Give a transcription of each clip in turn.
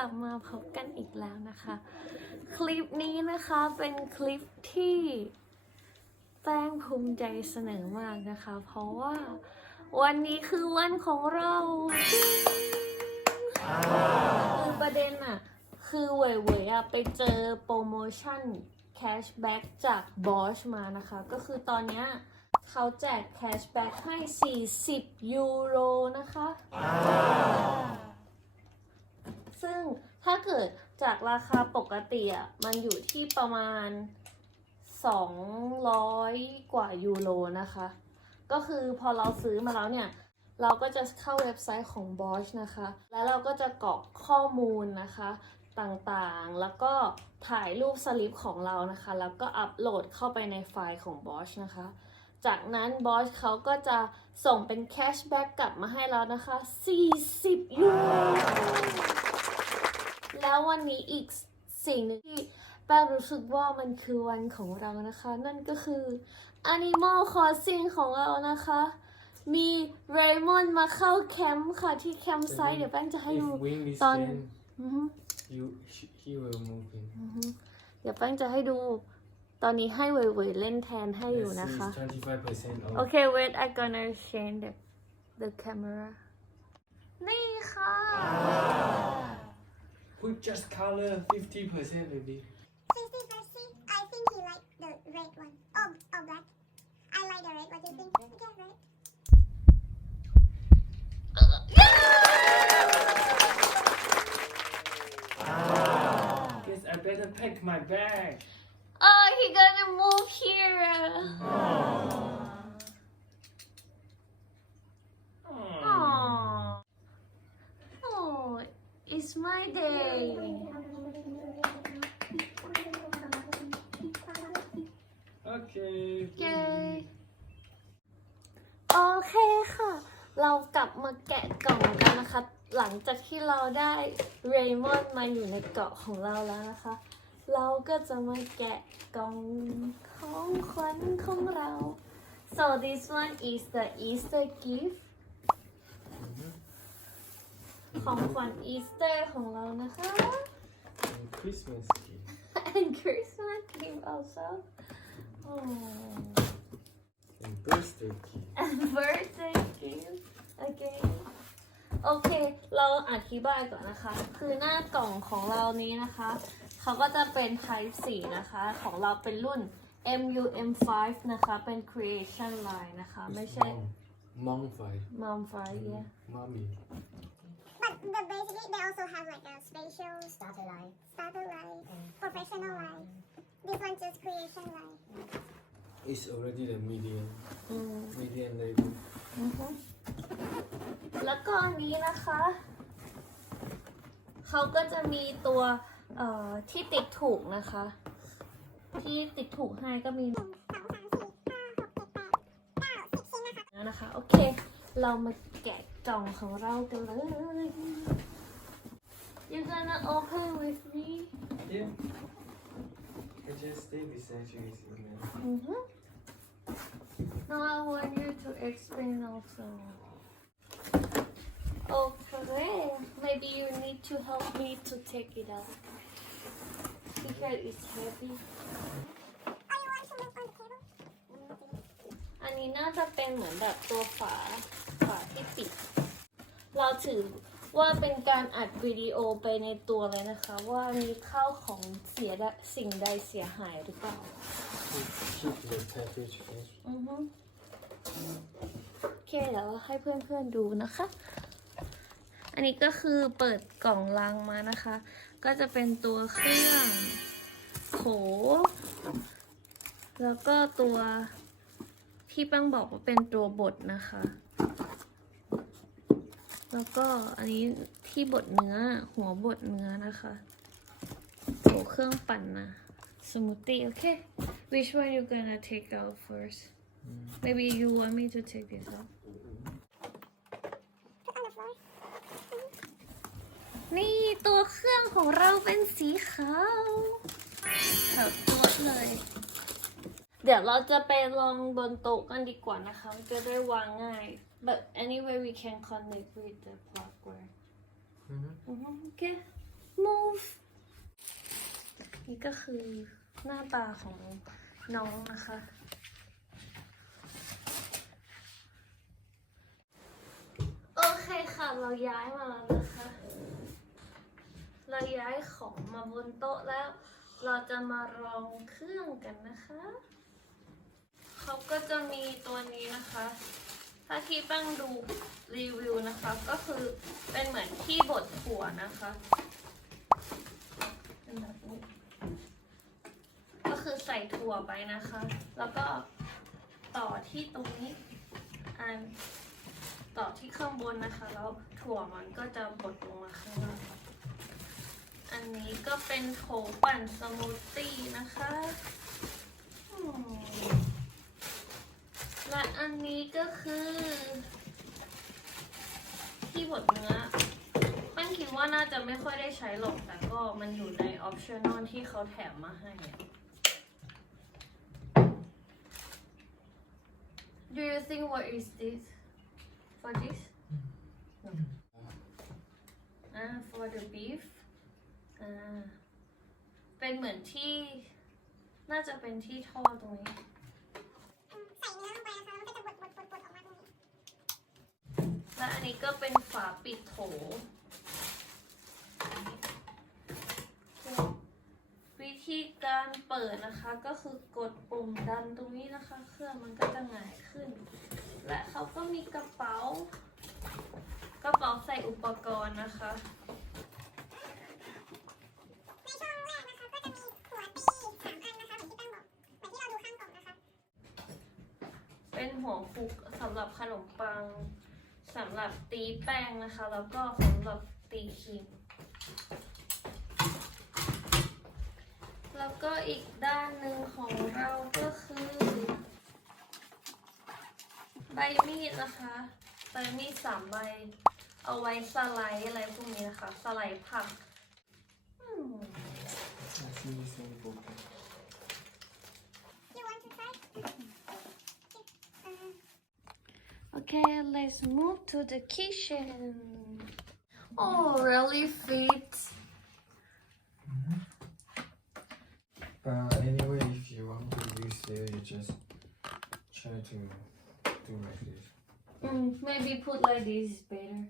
ลับมาพบกันอีกแล้วนะคะ คลิปนี้นะคะเป็นคลิปที่แป้งภูมิใจเสนอมากนะคะ เพราะว่าวันนี้คือวันของเราคือประเด็นอะคือเว่ยเว่ยอะไปเจอโปรโมชั่นแคชแบ็กจากบอชมานะคะ ก็คือตอนเนี้ยเขาแจกแคชแบ็กให้ 40 ยูโรนะคะ ซึ่งถ้าเกิดจากราคาปกติอะมันอยู่ที่ประมาณ 200 กว่ายูโรนะคะ ก็คือพอเราซื้อมาแล้วเนี่ย เราก็จะเข้าเว็บไซต์ของ Bosch นะคะ แล้วเราก็จะกรอกข้อมูลนะคะต่างๆ แล้วก็ถ่ายรูปสลิปของเรานะคะ แล้วก็อัปโหลดเข้าไปในไฟล์ของ Bosch นะคะ จากนั้น Bosch เขาก็จะส่งเป็นแคชแบ็กกลับมาให้เรานะคะ 40ยูโร แล้ววันนี้อีกสิ่งหนึ่งที่แป้งรู้สึกว่ามันคือวันของเรานะคะ นั่นก็คือ Animal Crossing ของเรานะคะ มีเรมอนมาเข้าแคมป์ค่ะที่แคมป์ไซต์เดี๋ยวแป้งจะให้ดู If Wing is Ton- ten, อือฮึ you sh- he will move in. อือฮึเดี๋ยวแป้งจะให้ดู ตอนนี้ให้เว่ยๆเล่นแทนให้อยู่ Let's นะ see, คะ it's twenty-five percent off. โอเค wait I gonna change the the camera นี่ค่ะ Who just color fifty percent maybe? Fifty percent. I think he like the red one. Oh, oh black. I like the red. What do you think? Yeah, red. Guess I better pack my bag. oh he gonna move here Oh. Aww. Oh, it's my day. โอเคค่ะ เรากลับมาแกะกล่องกันนะคะ หลังจากที่เราได้เรมอนมาอยู่ในเกาะของเราแล้วนะคะ เราก็จะมาแกะกล่องของขวัญของเรา so this one is the Easter gift ของขวัญอีสเตอร์ของเรานะคะ And Christmas gift. and Christmas gift also oh. And birthday gift. and birthday gift again โอเค เราอธิบายก่อนนะคะ คือหน้ากล่องของเรานี้นะคะ เขาก็จะเป็น Type 4 นะคะ ของเราเป็นรุ่น MUM5 นะคะ เป็น Creation Line นะคะ ไม่ใช่ Mom. Mom five. Mom 5 yeah Mommy. But the basically they also have like a spatial starter line, starter line, professional line. This one just creation line. It's already the medium. อืม Medium label. อือฮึแล้วก็อันนี้นะคะ เขาก็จะมีตัวเอ่อที่ติดถูกนะคะ ที่ติดถูกให้ก็มีสองสามสี่ห้าหกเจ็ดแปดเก้าสิบชิ้นนะคะแล้วนะคะ โอเค เรามาแกะกล่องของเรากันเลย You gonna open with me Yeah. I just stay beside you is Now I want you to explain also Okay maybe you need to help me to take it out because it's heavy Oh, you want to move on the table? อันนี้น่าจะเป็นเหมือนแบบตัวฝาฝาที่ปิด เราถือ ว่าเป็นการอัดวิดีโอไปในตัวเลยนะคะ ว่ามีข้าวของเสียดสิ่งใดเสียหายหรือเปล่า Keep the package first. อือฮึโอเคเดี๋ยวให้เพื่อนๆดูนะคะ อันนี้ก็คือเปิดกล่องลังมานะคะ ก็จะเป็นตัวเครื่องโข แล้วก็ตัวที่ป้งบอกว่าเป็นตัวบดนะคะ แล้วก็อันนี้ที่บดเนื้อหัวบดเนื้อนะคะโอเครื่องปั่นนะสมูทตี้โอเค which one you gonna take out first maybe you want me to take this out นี่ตัวเครื่องของเราเป็นสีขาวขาวตัวเลย เดี๋ยวเราจะไปลองบนโต๊ะกันดีกว่านะคะมันจะได้วางง่าย but anyway we can connect with the plug wire Mhm. อือฮึโอเค move นี่ก็คือหน้าตาของน้องนะคะ โอเคค่ะ เราย้ายมาแล้วนะคะ เราย้ายของมาบนโต๊ะแล้ว เราจะมาลองเครื่องกันนะคะ เขาก็จะมีตัวนี้นะคะ ถ้าที่แป้งดูรีวิวนะคะ ก็คือเป็นเหมือนที่บดถั่วนะคะเป็นแบบนี้ก็คือใส่ถั่วไปนะคะ แล้วก็ต่อที่ตรงนี้อันต่อที่ข้างบนนะคะ แล้วถั่วมันก็จะบดลงมาข้างล่างอันนี้ก็เป็นโถปั่นสมูทตี้นะคะอืม และอันนี้ก็คือ ที่บดเนื้อมันคิดว่าน่าจะไม่ค่อยได้ใช้หรอก แต่ก็มันอยู่ในออปชั่นอลที่เขาแถมมาให้อะ Do you think what is this for this no ah for the beef อ่าเป็นเหมือนที่น่าจะเป็นที่ทอดตรงนี้อืมใส่ เนื้อลงไปนะคะแล้วมันก็จะบดบดบดบดออกมาตรงนี้และอันนี้ก็เป็นฝาปิดโถวิธีการเปิดนะคะก็คือกดปุ่มดันตรงนี้นะคะ เครื่องมันก็จะหงายขึ้น และเขาก็มีกระเป๋ากระเป๋าใส่อุปกรณ์นะคะ ในช่องแรกนะคะก็จะมีหัวตีสามอันนะคะเหมือนที่แป้งบอกเหมือนที่เราดูข้างกล่องนะคะ เป็นหัวฟุกสำหรับขนมปังสำหรับตีแป้งนะคะ แล้วก็สำหรับตีครีมแล้วก็อีกด้านหนึ่งของเราก็คือ ใบมีดนะคะ ใบมีดสามใบ เอาไว้สไลด์อะไรพวกนี้นะคะ สไลด์ผัก Okay, let's move to the kitchen. Oh, really fit. But anyway, if you want to use it, you just try to do like this. Mm, maybe put like this is better.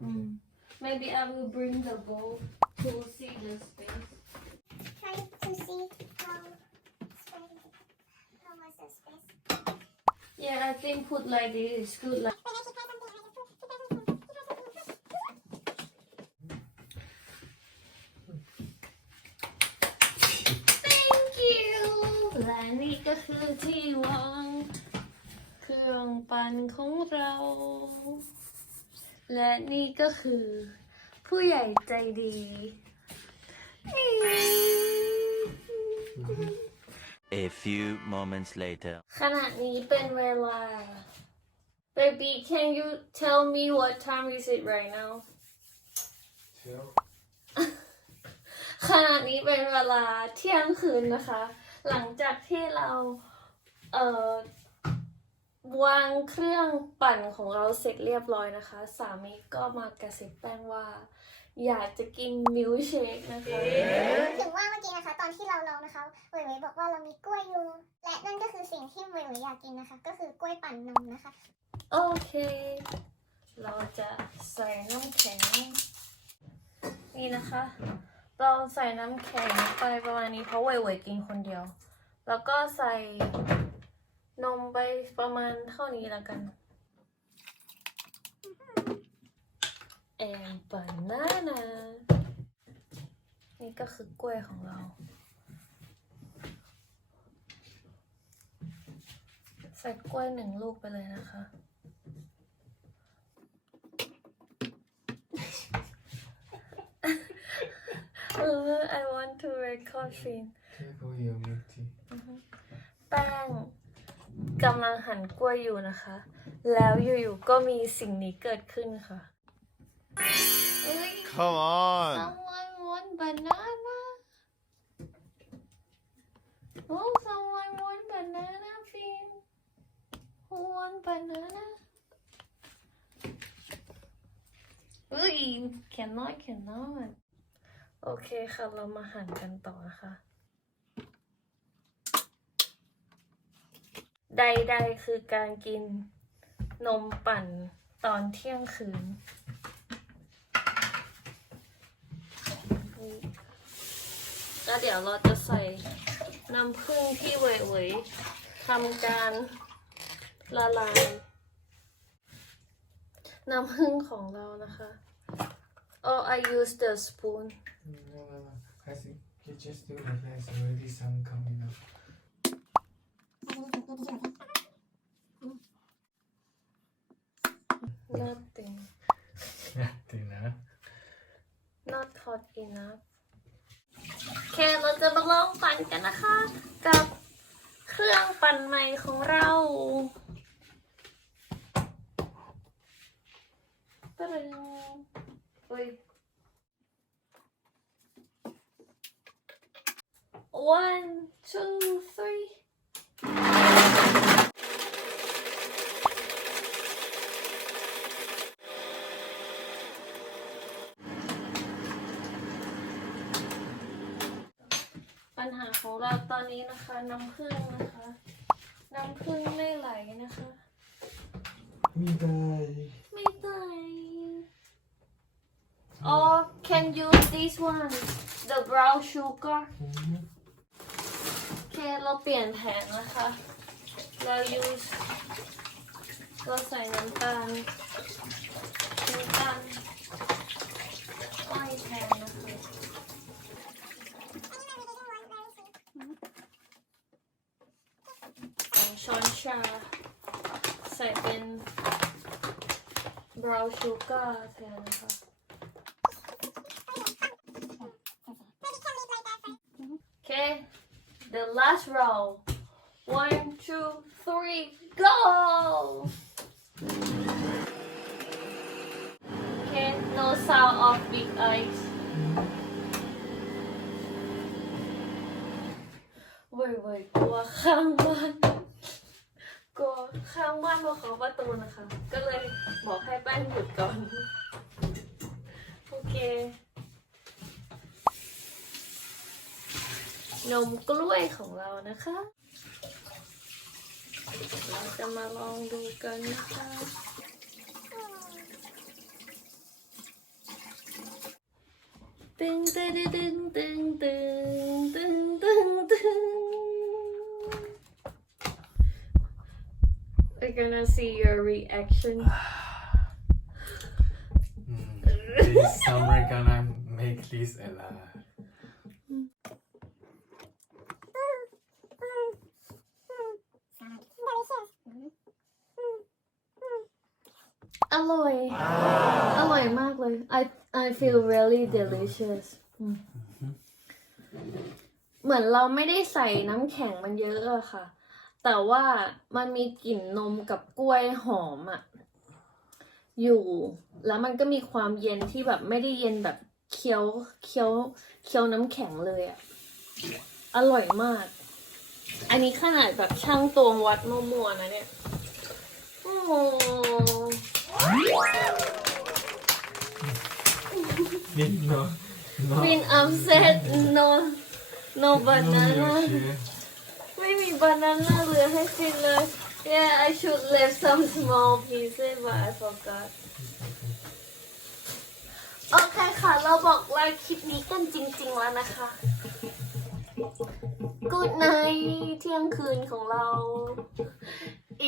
Okay. Mm. Maybe I will bring the bowl to see the Yeah, I think put like this is good. Like When I should try something, I just put keep pressing keep pressing keep pressing. thank you และนี่ก็คือที่วางเครื่องปั่นของเรา และนี่ก็คือ ผู้ใหญ่ใจดี A few moments later. ขณะนี้เป็นเวลา Baby can you tell me what time is it right now Two. ขณะนี้เป็นเวลาเที่ยงคืนนะคะ หลังจากที่เราเอ่อวางเครื่องปั่นของเราเสร็จเรียบร้อยนะคะ สามีก็มากระซิบแป้งว่า อยากจะกินมิลค์เชคนะคะ ถึงว่าเมื่อกี้นะคะ ตอนที่เราลองนะคะเวยเวยบอกว่าเรามีกล้วยอยู่ และนั่นก็คือสิ่งที่เวยเวยอยากกินนะคะ ก็คือกล้วยปั่นนมนะคะ โอเค เราจะใส่น้ำแข็ง นี่นะคะ เราใส่น้ำแข็งไปประมาณนี้เพราะเว่ยๆกินคนเดียว แล้วก็ใส่นมไปประมาณเท่านี้แล้วกัน and banana นี่ก็คือกล้วยของเรา ใส่กล้วยหนึ่งลูกไปเลยนะคะเออ I want to record scene Careful your milk tea. แป้งกำลังหั่นกล้วยอยู่นะคะ แล้วอยู่ๆก็มีสิ่งนี้เกิดขึ้นค่ะเอ้ย Come on. someone want banana oh someone want banana Finn who want banana เอ้ย cannot cannot โอเคค่ะ เรามาหั่นกันต่อนะคะ ใดๆคือการกินนมปั่นตอนเที่ยงคืน แล้วเดี๋ยวเราจะใส่น้ำผึ้งที่เหวยๆทำการละลาย น้ำผึ้งของเรานะคะ Oh I use the spoon No, no, no. I think you just do it. There's already some coming up. nothing Nothing, huh? not enough แค่เราจะมาลองปั่นกันนะคะ กับเครื่องปั่นใหม่ของเราตะลึงเฮ้ย1 2 3 เราตอนนี้นะคะ น้ำผึ้งนะคะ น้ำผึ้งไม่ไหลนะคะ Me die. ไม่ได้ or can use this one the brown sugar โอเคเราเปลี่ยนแผนนะคะ เรา use เราใส่น้ำตาลน้ำตาลอ้อยแทนนะคะ Shansha, ใส่เป็นบราวน์ชูการ์แทนนะคะ Okay, the last row. One, two, three, go! Okay, no sound of big eyes. Wait, wait, what happened? ข้างบ้านมาขอประตูนะคะ ก็เลยบอกให้แป้งหยุดก่อน โอเค นมกล้วยของเรานะคะ เราจะมาลองดูกันนะคะตึงตึงตึงตึงตึงตึงตึง gonna see your reaction. this summer gonna make this a lot. Delicious. อร่อย อร่อยมากเลย I I feel really delicious อืมเหมือนเราไม่ได้ใส่น้ำแข็งมันเยอะอะค่ะ แต่ว่ามันมีกลิ่นนมกับกล้วยหอมอะอยู่ แล้วมันก็มีความเย็นที่แบบไม่ได้เย็นแบบเคี้ยวเคี้ยวเคี้ยวน้ำแข็งเลยอะอร่อยมาก อันนี้ขนาดแบบช่างตวงวัดมั่วๆนะเนี่ย โอ้โห no, no. Been upset no no banana No, you ไม่มี banana เหลือให้ฟินเลย Yeah I should leave some small pieces but I forgot โอเคค่ะ เราบอกลาคลิปนี้กันจริง ๆ แล้วนะคะ Good night เที่ยงคืนของเรา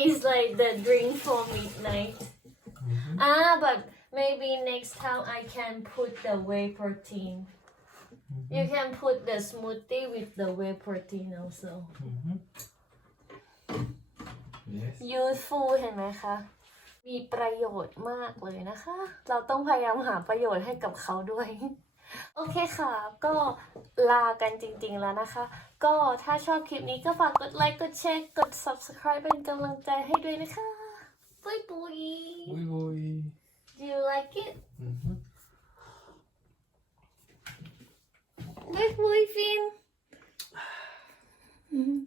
is like the drink for midnight ah but maybe next time I can put the whey protein you can put the smoothie with the whey protein also Yes. useful เห็นไหมคะ มีประโยชน์มากเลยนะคะ เราต้องพยายามหาประโยชน์ให้กับเขาด้วย โอเคค่ะ ก็ลากันจริงๆแล้วนะคะ ก็ถ้าชอบคลิปนี้ก็ฝากกดไลค์ กดแชร์ กด subscribe เป็นกำลังใจให้ด้วยนะคะปุยปุย Oi, oi. Do you like it? Mhm. With boyfriend. Hmm.